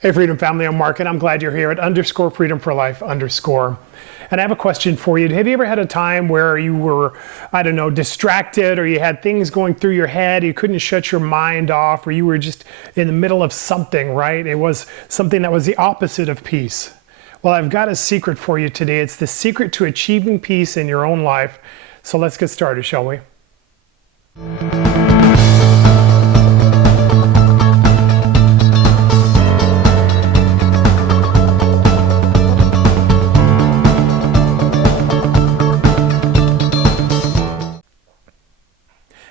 Hey Freedom Family, I'm Mark and I'm glad you're here at _freedom4life_. And I have a question for you. Have you ever had a time where you were, distracted, or you had things going through your head, you couldn't shut your mind off, or you were just in the middle of something, right? It was something that was the opposite of peace. Well, I've got a secret for you today. It's the secret to achieving peace in your own life. So let's get started, shall we?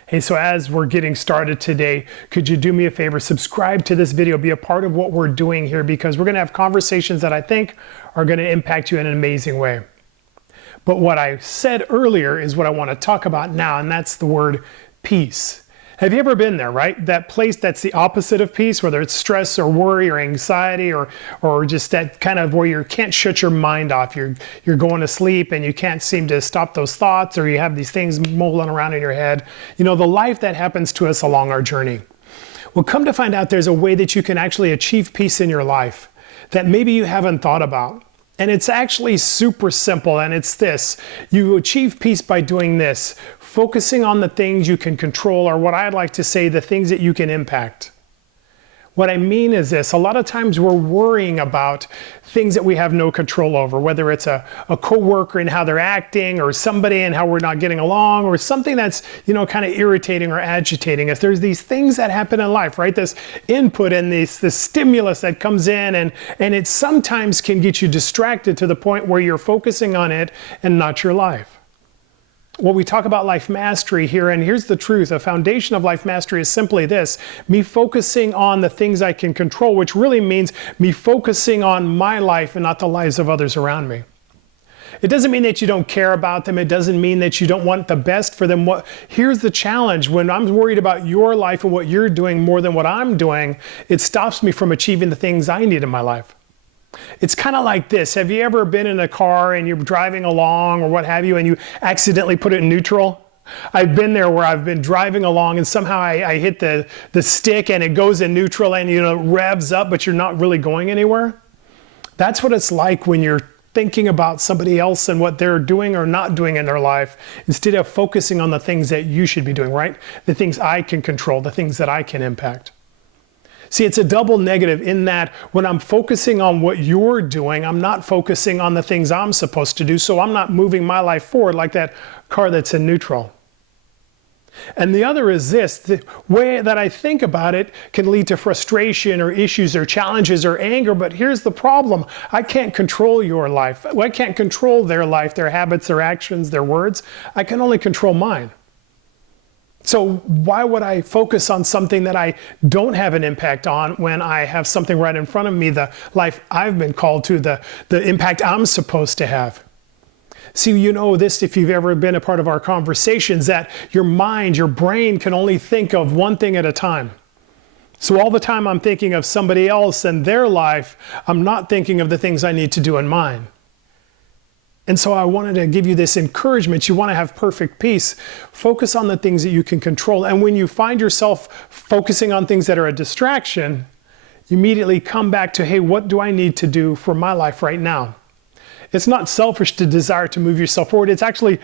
Hey, so as we're getting started today, could you do me a favor, subscribe to this video, be a part of what we're doing here, because we're gonna have conversations that I think are gonna impact you in an amazing way. But what I said earlier is what I wanna talk about now, and that's the word peace. Have you ever been there, right? That place that's the opposite of peace, whether it's stress or worry or anxiety or just that kind of where you can't shut your mind off. You're going to sleep and you can't seem to stop those thoughts, or you have these things mulling around in your head. You know, the life that happens to us along our journey. Well, come to find out there's a way that you can actually achieve peace in your life that maybe you haven't thought about. And it's actually super simple, and it's this. You achieve peace by doing this, focusing on the things you can control, or what I'd like to say, the things that you can impact. What I mean is this: a lot of times we're worrying about things that we have no control over, whether it's a coworker and how they're acting, or somebody and how we're not getting along, or something that's, kind of irritating or agitating us. There's these things that happen in life, right? This input and this stimulus that comes in, and it sometimes can get you distracted to the point where you're focusing on it and not your life. Well, we talk about life mastery here, and here's the truth. A foundation of life mastery is simply this: me focusing on the things I can control, which really means me focusing on my life and not the lives of others around me. It doesn't mean that you don't care about them. It doesn't mean that you don't want the best for them. Here's the challenge: when I'm worried about your life and what you're doing more than what I'm doing, it stops me from achieving the things I need in my life. It's kind of like this. Have you ever been in a car and you're driving along or what have you, and you accidentally put it in neutral? I've been there where I've been driving along and somehow I hit the stick and it goes in neutral and it revs up, but you're not really going anywhere. That's what it's like when you're thinking about somebody else and what they're doing or not doing in their life, instead of focusing on the things that you should be doing, right? The things I can control, the things that I can impact. See, it's a double negative in that when I'm focusing on what you're doing, I'm not focusing on the things I'm supposed to do, so I'm not moving my life forward like that car that's in neutral. And the other is this: the way that I think about it can lead to frustration or issues or challenges or anger, but here's the problem. I can't control your life. I can't control their life, their habits, their actions, their words. I can only control mine. So why would I focus on something that I don't have an impact on when I have something right in front of me, the life I've been called to, the impact I'm supposed to have? See, you know this if you've ever been a part of our conversations, that your mind, your brain can only think of one thing at a time. So all the time I'm thinking of somebody else and their life, I'm not thinking of the things I need to do in mine. And so I wanted to give you this encouragement. You want to have perfect peace. Focus on the things that you can control. And when you find yourself focusing on things that are a distraction, you immediately come back to, hey, what do I need to do for my life right now? It's not selfish to desire to move yourself forward. It's actually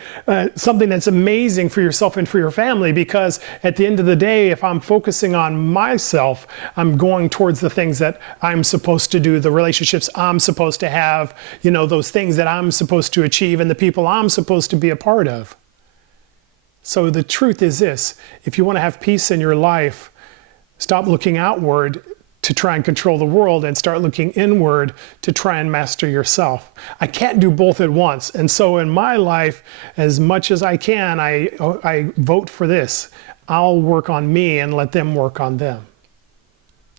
something that's amazing for yourself and for your family, because at the end of the day, if I'm focusing on myself, I'm going towards the things that I'm supposed to do, the relationships I'm supposed to have, those things that I'm supposed to achieve, and the people I'm supposed to be a part of. So the truth is this: if you want to have peace in your life, stop looking outward to try and control the world and start looking inward to try and master yourself. I can't do both at once. And so in my life, as much as I can, I vote for this. I'll work on me and let them work on them.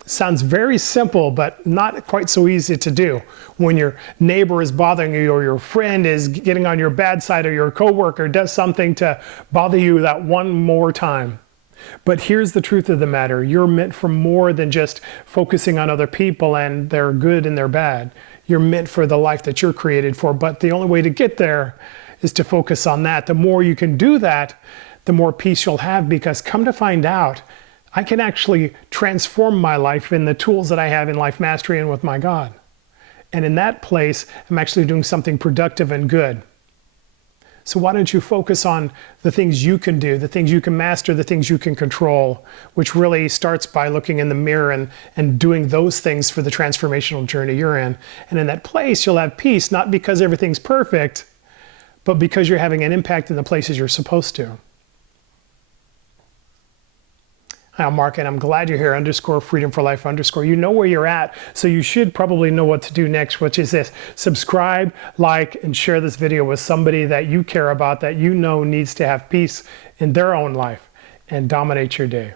Sounds very simple, but not quite so easy to do. When your neighbor is bothering you, or your friend is getting on your bad side, or your coworker does something to bother you that one more time. But here's the truth of the matter: you're meant for more than just focusing on other people and their good and their bad. You're meant for the life that you're created for, but the only way to get there is to focus on that. The more you can do that, the more peace you'll have, because come to find out, I can actually transform my life in the tools that I have in Life Mastery and with my God. And in that place, I'm actually doing something productive and good. So why don't you focus on the things you can do, the things you can master, the things you can control, which really starts by looking in the mirror and doing those things for the transformational journey you're in. And in that place, you'll have peace, not because everything's perfect, but because you're having an impact in the places you're supposed to. Hi, I'm Mark, and I'm glad you're here, _Freedom for Life _. You know where you're at, so you should probably know what to do next, which is this. Subscribe, like, and share this video with somebody that you care about, that you know needs to have peace in their own life, and dominate your day.